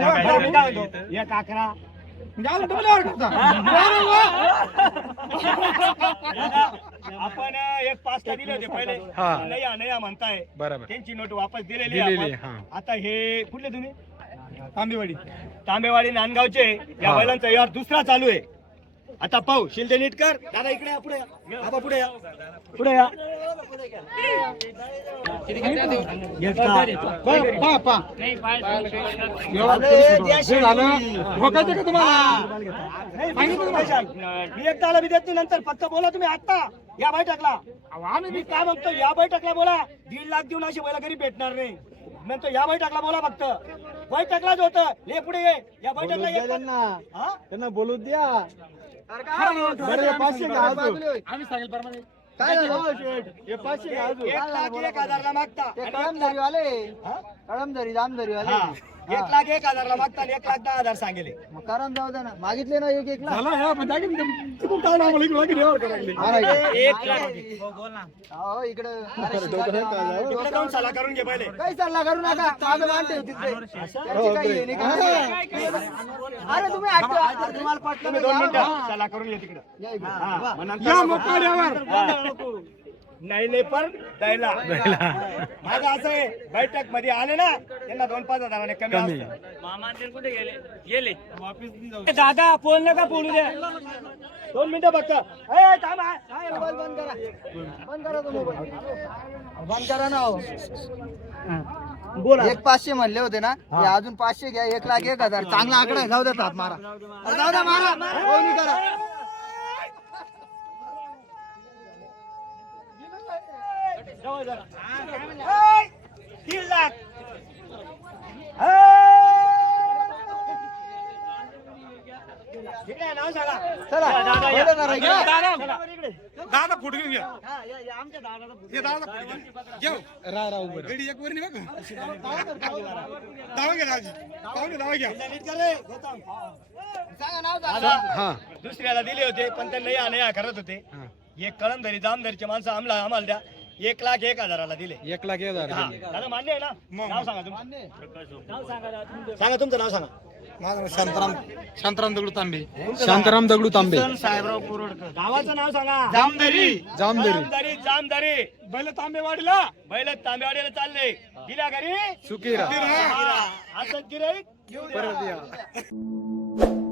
एक अकरा. आपण एक पाच का दिले होते पहिले. हा. नाही नाही हा म्हणताय. बरोबर. त्यांची नोट वापस दिलेली आहे दिलेली आपण. आहे, आता हे कुठले तुम्ही? तांबेवाडी. तांबेवाडी नांदगावचे. या हा. बैलांचा यार दुसरा चालू आहे. आता पाहू. शिंदे नीट कर दादा इकडे या पुढे या. बाबा पुढे या. पुढे या. एक का? देत नाही नंतर फक्त बोला तुम्ही आता या बैठकला आम्ही मी काय म्हणतो या बैठकला बोला दीड लाख देऊन अशी बैला घरी भेटणार नाही म्हणतो या बैठकला बोला फक्त बैठकलाच होत हे पुढे ये या बैठकला त्यांना बोलू द्या पाचशे आम्ही सांगेल प्रमाणे काय झालं हो? हे पाचशे. एक लाख एक हजारला मागता कळमदरी वाले हा? कळमदरी जामदरी वाले हा. एक लाख एक हजारला मागता एक लाख दहा हजार सांगेले. मग करण जाऊ द्या ना. मागितले ना एक एक लाख. हो इकडं अरे शिकायला इकडे जाऊन सला करून घे पहिले. काही चालला करू नका. माझं मान ठेव तिथे. त्याची काही हे नाही का? अरे तुम्ही ऐकता. अरे तुम्हाला पटलं तुम्ही नाही दोन का? मिनिटं सला करून घे तिकडे. या इकडे. हा, मग नंतर- हा. नाही नाही पण द्यायला माझं असं आहे बैठकमध्ये आले ना त्यांना दोन पाच हजाराने कमी कमी. असतं. ए, दादा फोन नका बोलू दे. दोन मिनिटं ए, थांब, हा. मोबाईल बंद करा. बंद करा तो मोबाईल. बंद करा ना हो. बोला. एक पाचशे म्हणले होते ना हे. अजून पाचशे घ्या एक लाख एक हजार. चांगला आकडा आहे जाऊ देतात मारा. अरे जाऊ द्या मारा. नाही करा. जवळ जरा. ए, दीड लाख ए! इकडे आहे, नाव सांगा. चला या, दादा, फोटो घेऊन घ्या. हा, या, या, आमच्या दादाला बोलू. हे दादा फोटो घेऊ. एक वर नाही बघा दावा घ्या दाजी पाहून दावा घ्या नीट कर. रे, गौतम. सांगा नाव सांगा. दादा, हा. दुसऱ्याला दिले होते पण ते नाही नाही हा करत होते. हा. एक कळमधरी जामधरीचे माणसं आम्हाला आम्हाला द्या. एक लाख एक हजाराला दिले. एक लाख एक हजार हा, दिले. दादा मान्य आहे ना? मग. नाव सांगा तुमचं. नाव सांगा तुमचं. सांगा तुमचं नाव सांगा. माझं शांताराम शांताराम दगडू तांबे. शांताराम दगडू तांबे. साहेबराव कुरोडकर. गावाचं नाव सांगा. जामदरी. जामदरी. जामदरी जामदरी. बैल तांबेवाडीला. बैल तांबेवाडीला चालले. दिल्या घरी. सुखीरा असं गिराईक परत या.